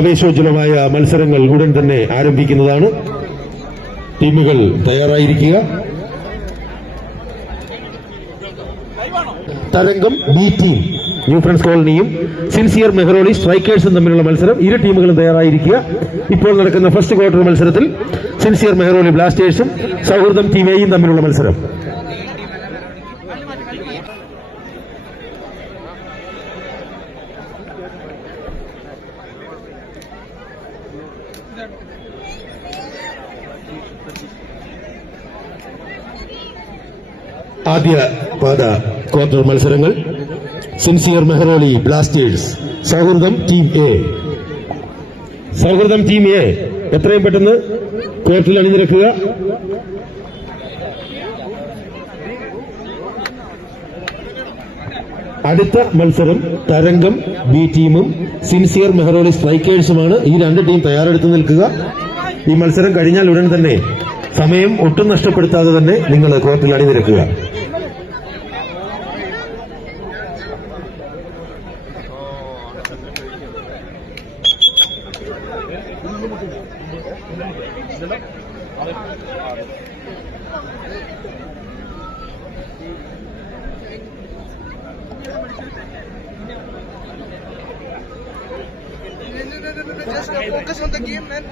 ആവേശോജ്വലമായ മത്സരങ്ങൾ ഉടൻ തന്നെ ആരംഭിക്കുന്നതാണ്. ടീമുകൾ തയ്യാറായിരിക്കുക. തരംഗം ബി ടീം ന്യൂ ഫ്രണ്ട്സ് കോളനിയും സിൻസിയർ മെഹ്റോളി സ്ട്രൈക്കേഴ്സും തമ്മിലുള്ള മത്സരം. ഇരു ടീമുകളും തയ്യാറായിരിക്കുക. ഇപ്പോൾ നടക്കുന്ന ഫസ്റ്റ് ക്വാർട്ടർ മത്സരത്തിൽ സിൻസിയർ മെഹ്റോളി ബ്ലാസ്റ്റേഴ്സും സൗഹൃദം ടീം എയും തമ്മിലുള്ള മത്സരം. ആദ്യ പാദ ക്വാർട്ടർ മത്സരങ്ങൾ സിൻസിയർ മെഹ്റോളി ബ്ലാസ്റ്റേഴ്സ് സൗഹൃദം ടീം എ. സൗഹൃദം ടീം എ എത്രയും പെട്ടെന്ന് കോർട്ടിൽ അണിനിരക്കുക. അടുത്ത മത്സരം തരംഗം ബി ടീമും സിൻസിയർ മെഹ്റോളി സ്ട്രൈക്കേഴ്സുമാണ്. ഈ രണ്ട് ടീം തയ്യാറെടുത്ത് നിൽക്കുക. ഈ മത്സരം കഴിഞ്ഞാൽ ഉടൻ തന്നെ സമയം ഒട്ടും നഷ്ടപ്പെടുത്താതെ തന്നെ നിങ്ങൾ കോർട്ടിൽ അണിനിരക്കുക. Just focus on the game, man.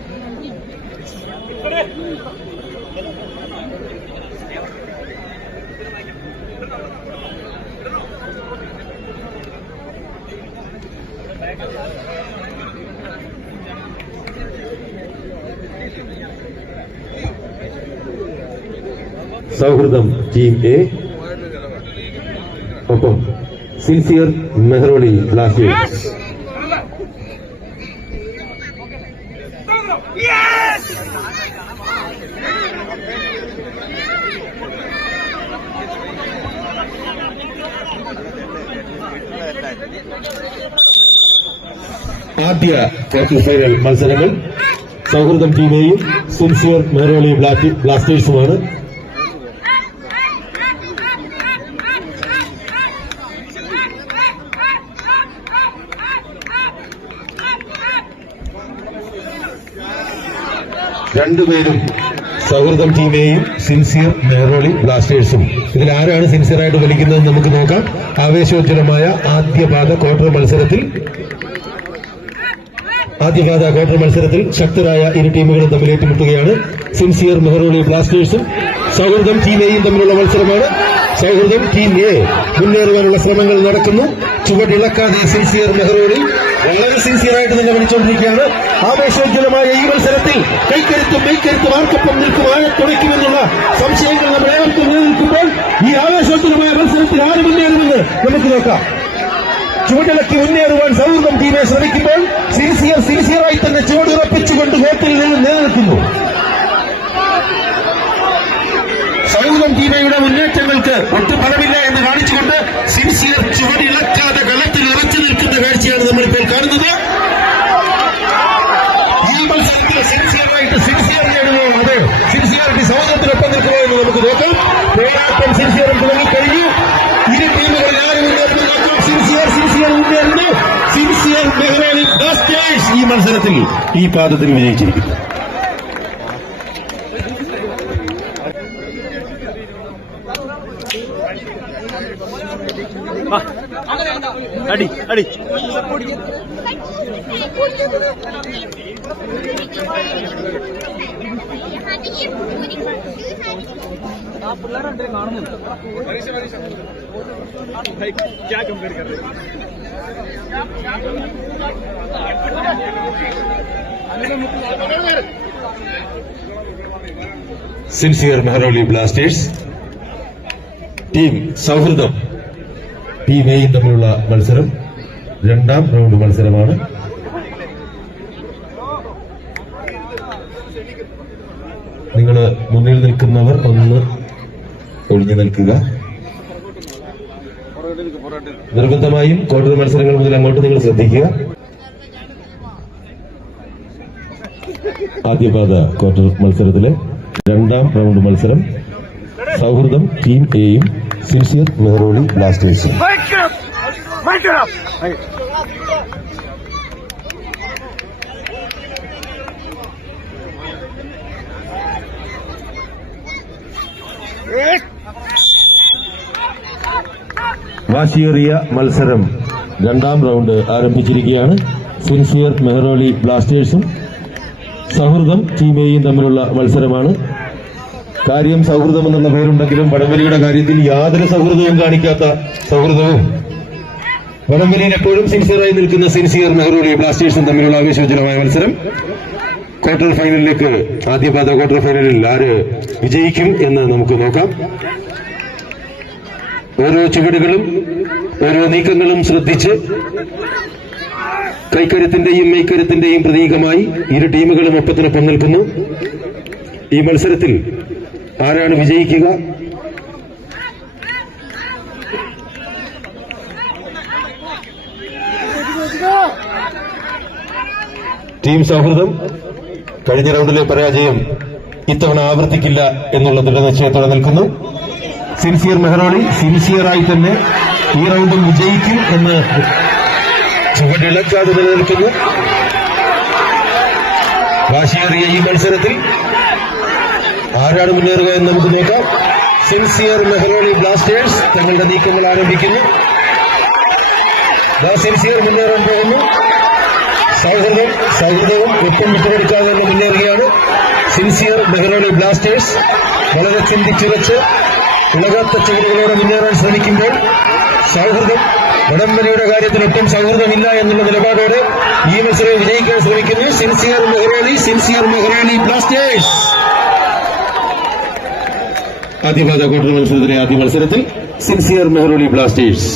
സൗഹൃദം ടീം എ ഒപ്പം സിൻസിയർ മെഹ്റോളി ബ്ലാസ്റ്റേഴ്സ്. ആദ്യ ക്വാർട്ടർ ഫൈനൽ മത്സരങ്ങൾ സൗഹൃദം ടീമെയും സിൻസിയർ മെഹ്റോളി ബ്ലാസ്റ്റേഴ്സുമാണ്. രണ്ടുപേരും സൗഹൃദം ടീമെയും സിൻസിയർ മെഹ്റോളി ബ്ലാസ്റ്റേഴ്സും. ഇതിൽ ആരാണ് സിൻസിയറായിട്ട് കളിക്കുന്നത് നമുക്ക് നോക്കാം. ആവേശോജ്വലമായ ആദ്യപാദ ക്വാർട്ടർ മത്സരത്തിൽ ശക്തരായ ഇരു ടീമുകളും തമ്മിൽ ഏറ്റുമുട്ടുകയാണ്. സിൻസിയർ മെഹ്റോളി ബ്ലാസ്റ്റേഴ്സും സൗഹൃദം ടീം എയും തമ്മിലുള്ള മത്സരമാണ്. സൗഹൃദം ടീം എ മുന്നേറുവാനുള്ള ശ്രമങ്ങൾ നടക്കുന്നു. ചുവടിളക്കാതെ സിൻസിയർ മെഹ്റോളി വളരെ സിൻസിയറായിട്ട് തന്നെ കളിച്ചുകൊണ്ടിരിക്കുകയാണ്. ആവേശോജ്വലമായ ഈ മത്സരത്തിൽ മെയ്ക്കരുത്തും ആർക്കൊപ്പം നിൽക്കും, ആരെ തുണയ്ക്കുമെന്നുള്ള സംശയങ്ങൾ നമ്മൾ ഏവർക്കും നിലനിൽക്കുമ്പോൾ ഈ ആവേശോജ്വലമായ മത്സരത്തിൽ ആര് മുന്നേറുമെന്ന് നമുക്ക് നോക്കാം. ചുവടിളക്കി മുന്നേറുവാൻ സൗഹൃദം ടീമെ ശ്രമിക്കുമ്പോൾ സിൻസിയറായി തന്നെ ചുവടുറപ്പിച്ചുകൊണ്ട് കോർട്ടിൽ നിലനിൽക്കുന്നു. സൗഹൃദം ടീമയുടെ മുന്നേറ്റങ്ങൾക്ക് ഒട്ടും ഫലമില്ല എന്ന് കാണിച്ചുകൊണ്ട് സിൻസിയർ ചുവടിളക്കാതെ കളത്തിൽ ഉറച്ചു നിൽക്കുന്ന കാഴ്ചയാണ് നമ്മളിപ്പോൾ കാണുന്നത്. ഈ മത്സരത്തിൽ സിൻസിയർ നേടുമോ, അതെ സിൻസിയറിറ്റി സൗഹൃദത്തിനൊപ്പം നിൽക്കുമോ എന്ന് നമുക്ക് നോക്കാം. പോരാട്ടം സിൻസിയറും തുടങ്ങിക്കഴിഞ്ഞു. ഇരു ടീമുകളിൽ ആരും മുന്നേറുന്നു നോക്കാം. സിൻസിയർ മുന്നേറുന്നു. സിൻസിയർ മെഹ്റോളി ബ്ലാസ്റ്റേഴ്സ് ഈ മത്സരത്തിൽ ഈ പാദത്തിൽ വിജയിച്ചിരിക്കുന്നു. അടി അടി പിള്ളേരെ കാണുന്നുണ്ട്. സിൻസിയർ മെഹ്റോളി ബ്ലാസ്റ്റേഴ്സ് ടീം സൗഹൃദം ടീം എയും തമ്മിലുള്ള മത്സരം രണ്ടാം റൗണ്ട് മത്സരമാണ്. നിങ്ങൾ മുന്നിൽ നിൽക്കുന്നവർ ഒന്ന് ഒഴിഞ്ഞു നിൽക്കുക. നിർബന്ധമായും ക്വാർട്ടർ മത്സരങ്ങൾ മുതൽ അങ്ങോട്ട് നിങ്ങൾ ശ്രദ്ധിക്കുക. ആദ്യപാദ ക്വാർട്ടർ മത്സരത്തിലെ രണ്ടാം റൗണ്ട് മത്സരം സൗഹൃദം ടീം എയും സിൻസിയർ മെഹ്റോളി വാശിയേറിയ മത്സരം രണ്ടാം റൗണ്ട് ആരംഭിച്ചിരിക്കുകയാണ്. സിൻസിയർ മെഹ്റോളി ബ്ലാസ്റ്റേഴ്സും സൗഹൃദം ടീം എയും തമ്മിലുള്ള മത്സരമാണ്. കാര്യം സൗഹൃദം എന്നുള്ള പേരുണ്ടെങ്കിലും വടംവലിയുടെ കാര്യത്തിൽ യാതൊരു സൗഹൃദവും കാണിക്കാത്ത സൗഹൃദവും വടംവലിയിൽ എപ്പോഴും സിൻസിയറായി നിൽക്കുന്ന സിൻസിയർ മെഹ്റോളി ബ്ലാസ്റ്റേഴ്സും തമ്മിലുള്ള ആവേശോജ്വലമായ മത്സരം ക്വാർട്ടർ ഫൈനലിലേക്ക്, ആദ്യപാദ ക്വാർട്ടർ ഫൈനലിൽ ആര് വിജയിക്കും എന്ന് നമുക്ക് നോക്കാം. ഓരോ ചുവടുകളും ഓരോ നീക്കങ്ങളും ശ്രദ്ധിച്ച് കൈക്കരുത്തിന്റെയും മെയ്ക്കരുത്തിന്റെയും പ്രതീകമായി ഇരു ടീമുകളും ഒപ്പത്തിനൊപ്പം നിൽക്കുന്നു. ഈ മത്സരത്തിൽ ആരാണ് വിജയിക്കുക? ടീം സൗഹൃദം കഴിഞ്ഞ റൗണ്ടിലെ പരാജയം ഇത്തവണ ആവർത്തിക്കില്ല എന്നുള്ള ദൃഢനിശ്ചയത്തോടെ നിൽക്കുന്നു. സിൻസിയർ മെഹ്റോളി സിൻസിയറായി തന്നെ ഈ റൗണ്ടും വിജയിക്കും എന്ന് ചുവടിളക്കാതെ നിലനിൽക്കുന്നു. വാശിയേറിയ ഈ മത്സരത്തിൽ ആരാണ് മുന്നേറുക എന്ന് നമുക്ക് നോക്കാം. സിൻസിയർ മെഹ്റോളി ബ്ലാസ്റ്റേഴ്സ് തങ്ങളുടെ നീക്കങ്ങൾ ആരംഭിക്കുന്നു. സിൻസിയർ മുന്നേറാൻ പോകുന്നു. സൗഹൃദവും ഒപ്പം വിട്ടുകൊടുക്കാതെ തന്നെ മുന്നേറുകയാണ്. സിൻസിയർ മെഹ്റോളി ബ്ലാസ്റ്റേഴ്സ് വളരെ ചിന്തിച്ചുറച്ച് ഇളകാത്ത ചുവടുകളോടെ മുന്നേറാൻ ശ്രമിക്കുമ്പോൾ സൗഹൃദം വടംവലിയുടെ കാര്യത്തിൽ ഒട്ടും സൗഹൃദമില്ല എന്നുള്ള നിലപാടോടെ ഈ മത്സരം വിജയിക്കാൻ ശ്രമിക്കുന്നു. സിൻസിയർ മെഹ്റോളി ബ്ലാസ്റ്റേഴ്സ് ആദ്യപാദ ക്വാർട്ടർ മത്സരത്തിലെ ആദ്യ മത്സരത്തിൽ സിൻസിയർ മെഹ്റോളി ബ്ലാസ്റ്റേഴ്സ്